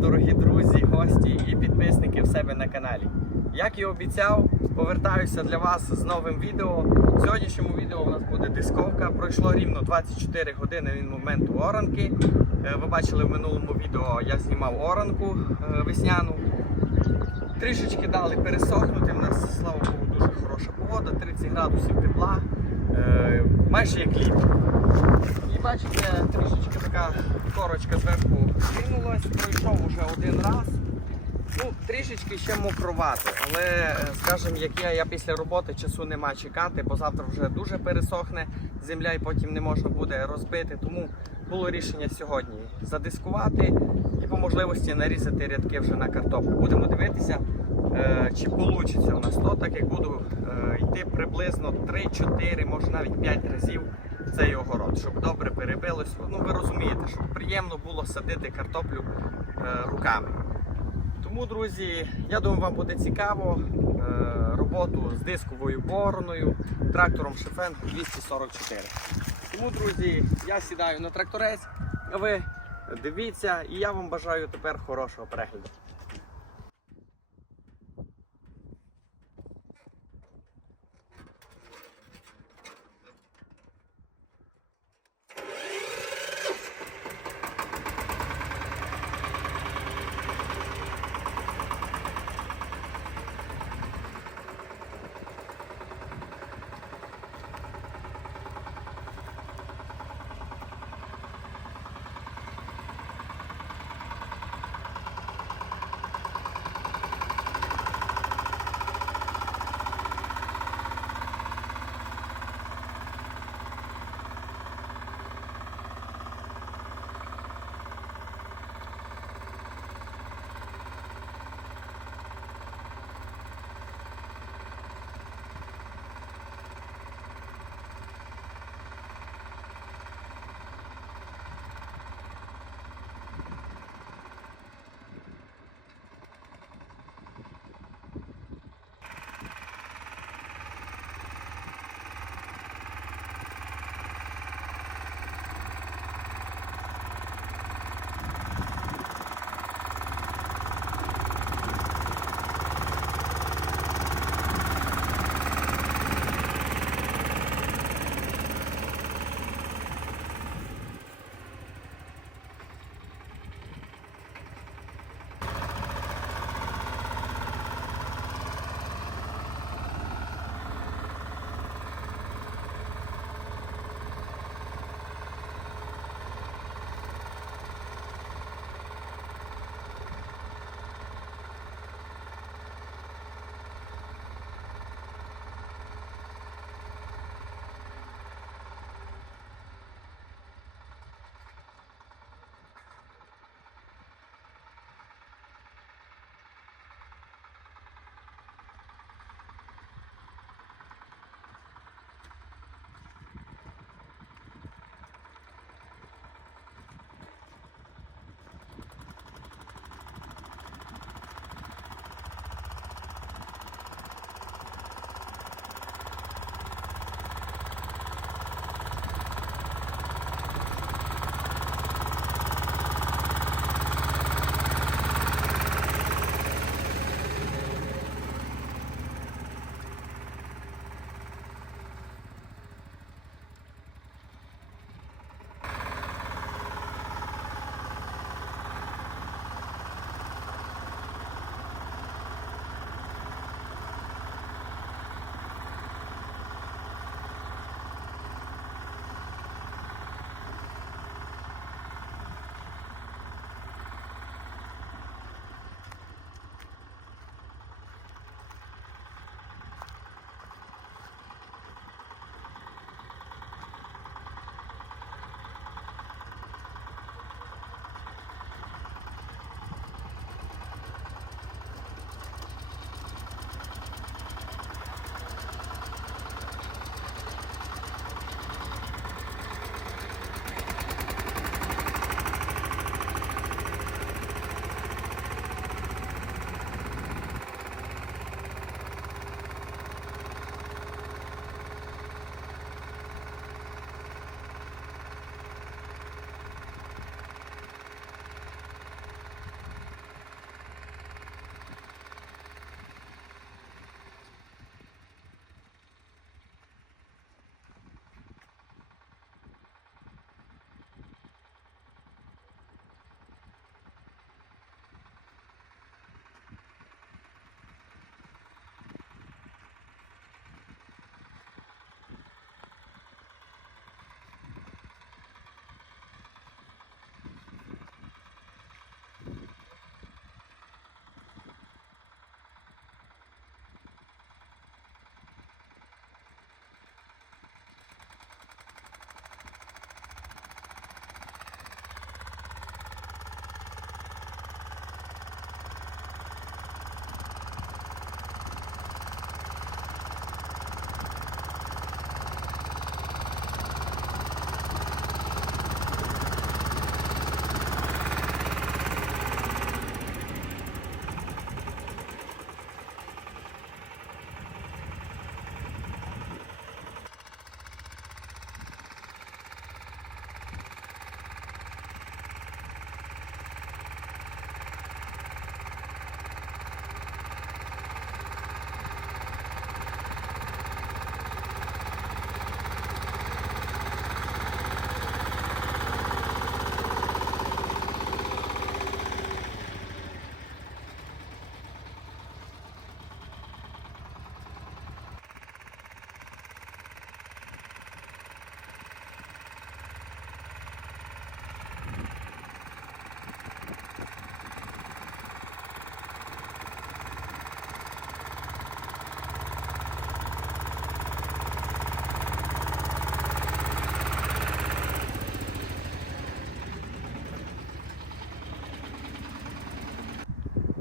дорогі друзі, гості і підписники в себе на каналі. Як і обіцяв, повертаюся для вас з новим відео. В сьогоднішньому відео у нас буде дисковка. Пройшло рівно 24 години від моменту оранки. Е, Ви бачили в минулому відео, я знімав оранку е, весняну. Трішечки дали пересохнути. У нас, слава Богу, дуже хороша погода, 30 градусів тепла, майже як літо. І бачите, трішечки така корочка зверху кинулась, пройшов уже один раз. Ну, трішечки ще мокровато, але е, скажімо, як я, я після роботи часу нема чекати, бо завтра вже дуже пересохне земля і потім не можна буде розбити. Тому було рішення сьогодні задискувати і по можливості нарізати рядки вже на картоплю. Будемо дивитися, е, чи вийде у нас то, так як буду е, йти приблизно 3-4, може навіть 5 разів цей огород, щоб добре перебилось. Ну ви розумієте, щоб приємно було садити картоплю е, руками. Тому, друзі, я думаю, вам буде цікаво е, роботу з дисковою бороною, трактором Шефен 244. Тому, друзі, я сідаю на тракторець, а ви дивіться, і я вам бажаю тепер хорошого перегляду.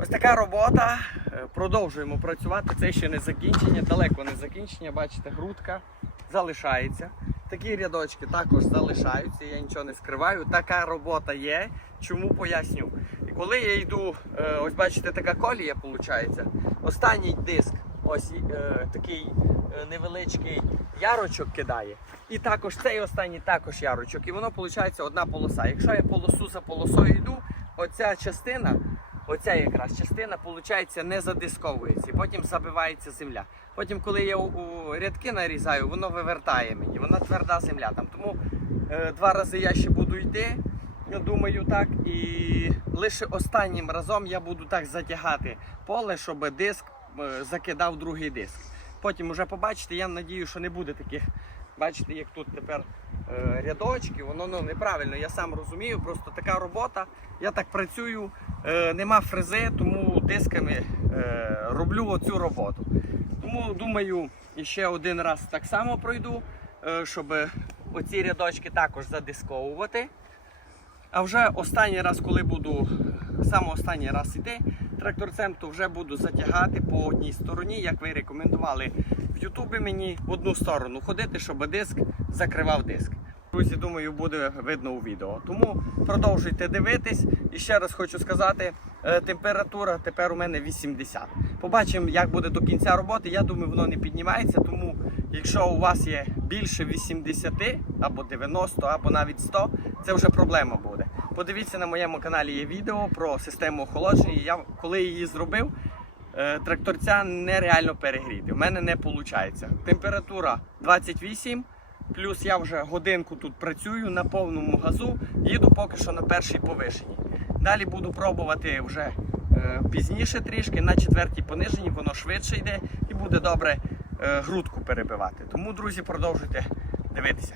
Ось така робота. Е, Продовжуємо працювати. Це ще не закінчення, далеко не закінчення. Бачите, грудка залишається. Такі рядочки також залишаються, я нічого не скриваю. Така робота є. Чому поясню? І коли я йду, е, ось бачите, така колія виходить. Останній диск, ось е, такий невеличкий ярочок кидає. І також цей останній також ярочок. І воно виходить одна полоса. Якщо я полосу за полосою йду, оця частина, оця якраз частина, виходить, не задисковується. Потім забивається земля. Потім, коли я у, у рядки нарізаю, воно вивертає мені. Вона тверда земля. Там тому е, два рази я ще буду йти. Я думаю, так. І лише останнім разом я буду так затягати поле, щоб диск е, закидав другий диск. Потім вже побачите, я надію, що не буде таких. Бачите, як тут тепер е, рядочки, воно ну, неправильно, я сам розумію, просто така робота. Я так працюю, е, нема фрези, тому дисками е, роблю оцю роботу. Тому думаю, ще один раз так само пройду, е, щоб оці рядочки також задисковувати. А вже останній раз, коли буду саме останній раз іти тракторцем, то вже буду затягати по одній стороні, як ви рекомендували Ютубі мені в одну сторону ходити, щоб диск закривав диск. Друзі, думаю, буде видно у відео. Тому продовжуйте дивитись. І ще раз хочу сказати, е, температура тепер у мене 80. Побачимо, як буде до кінця роботи. Я думаю, воно не піднімається. Тому, якщо у вас є більше 80 або 90, або навіть 100, це вже проблема буде. Подивіться на моєму каналі є відео про систему охолодження. Я коли її зробив, тракторця нереально перегріти. У мене не виходить. Температура 28. Плюс я вже годинку тут працюю на повному газу, їду поки що на першій повишенні. Далі буду пробувати вже е, пізніше трішки, на четвертій пониженні, воно швидше йде і буде добре е, грудку перебивати. Тому, друзі, продовжуйте дивитися.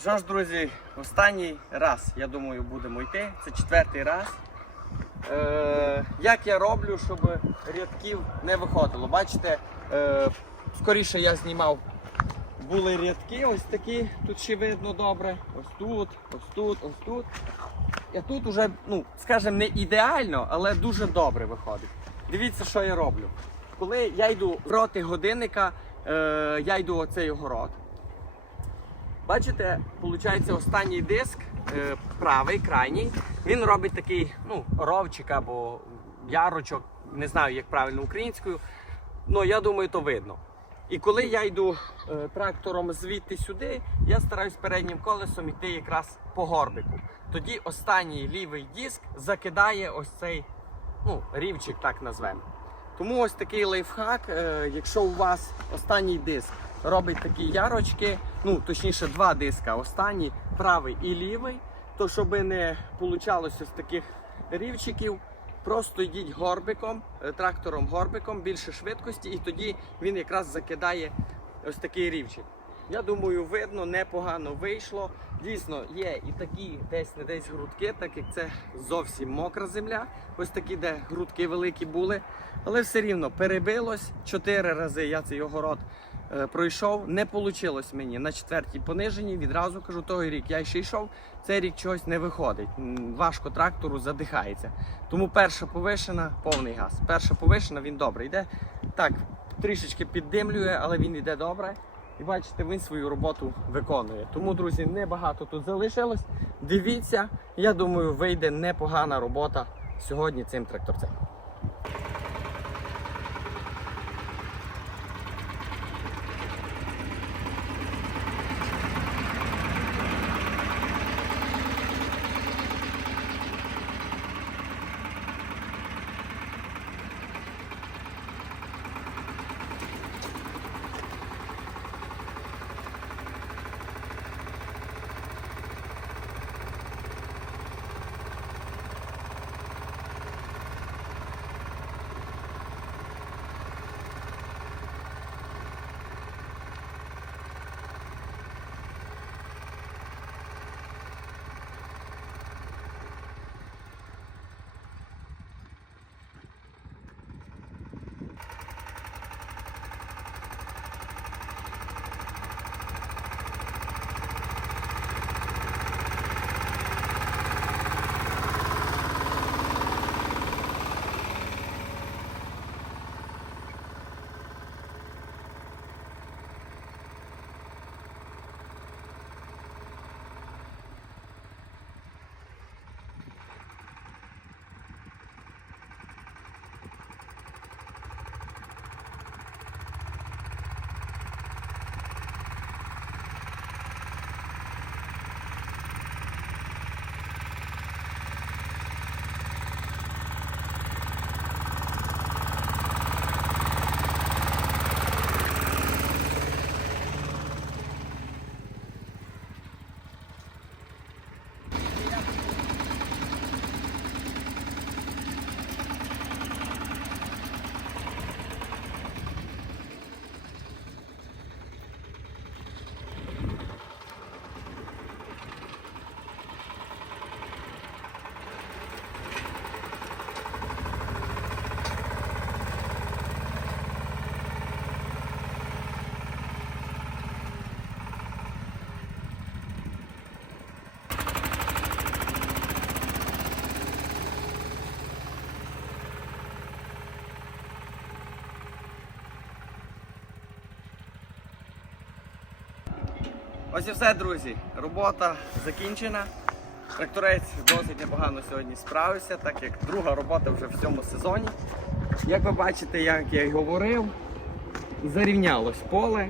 Що ж, друзі, останній раз, я думаю, будемо йти. Це четвертий раз. Е, як я роблю, щоб рядків не виходило? Бачите, е, скоріше я знімав. Були рядки ось такі, тут ще видно добре. Ось тут, ось тут, ось тут. І тут уже, ну, скажімо, не ідеально, але дуже добре виходить. Дивіться, що я роблю. Коли я йду проти годинника, е, я йду оцей город. Бачите, виходить, останній диск, е, правий, крайній, він робить такий ну, ровчик або ярочок, не знаю, як правильно українською. Ну, я думаю, то видно. І коли я йду е, трактором звідти сюди, я стараюсь переднім колесом йти якраз по горбику. Тоді останній лівий диск закидає ось цей ну, рівчик, так назвемо. Тому ось такий лайфхак, е, якщо у вас останній диск робить такі ярочки, ну точніше два диска, останній правий і лівий, то щоб не получалося з таких рівчиків, просто йдіть горбиком, е, трактором горбиком, більше швидкості, і тоді він якраз закидає ось такий рівчик. Я думаю, видно, непогано вийшло. Дійсно, є і такі десь не десь грудки, так як це зовсім мокра земля. Ось такі, де грудки великі були. Але все рівно перебилось. Чотири рази я цей огород пройшов. Не вийшло мені на четвертій пониженні. Відразу кажу, той рік я ще йшов. Цей рік чогось не виходить. Важко трактору задихається. Тому перша повишена, повний газ. Перша повишена, він добре йде. Так, трішечки піддимлює, але він йде добре. І бачите, він свою роботу виконує. Тому, друзі, небагато тут залишилось. Дивіться, я думаю, вийде непогана робота сьогодні цим тракторцем. Ось і все, друзі. Робота закінчена. Тракторець досить непогано сьогодні справився, так як друга робота вже в цьому сезоні. Як ви бачите, як я й говорив, зарівнялось поле.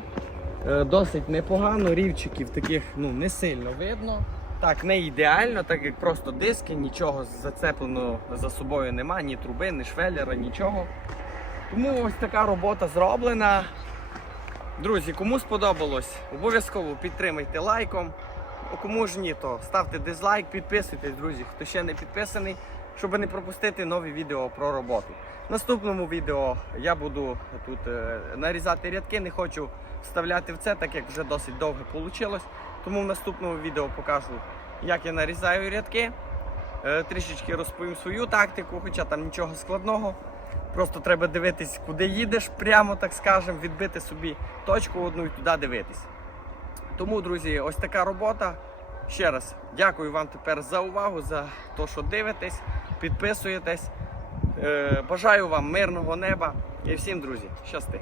Е, Досить непогано, рівчиків таких ну, не сильно видно. Так, не ідеально, так як просто диски, нічого зацеплено за собою нема, ні труби, ні швеллера, нічого. Тому ось така робота зроблена. Друзі, кому сподобалось, обов'язково підтримайте лайком. А Кому ж ні, то ставте дизлайк, підписуйтесь, друзі, хто ще не підписаний, щоб не пропустити нові відео про роботу. В наступному відео я буду тут е, нарізати рядки, не хочу вставляти в це, так як вже досить довго вийшло. Тому в наступному відео покажу, як я нарізаю рядки. Е, Трішечки розповім свою тактику, хоча там нічого складного. Просто треба дивитись, куди їдеш, прямо так скажемо, відбити собі точку одну і туди дивитись. Тому, друзі, ось така робота. Ще раз дякую вам тепер за увагу, за те, що дивитесь, підписуєтесь. Е, Бажаю вам мирного неба і всім, друзі, щасти!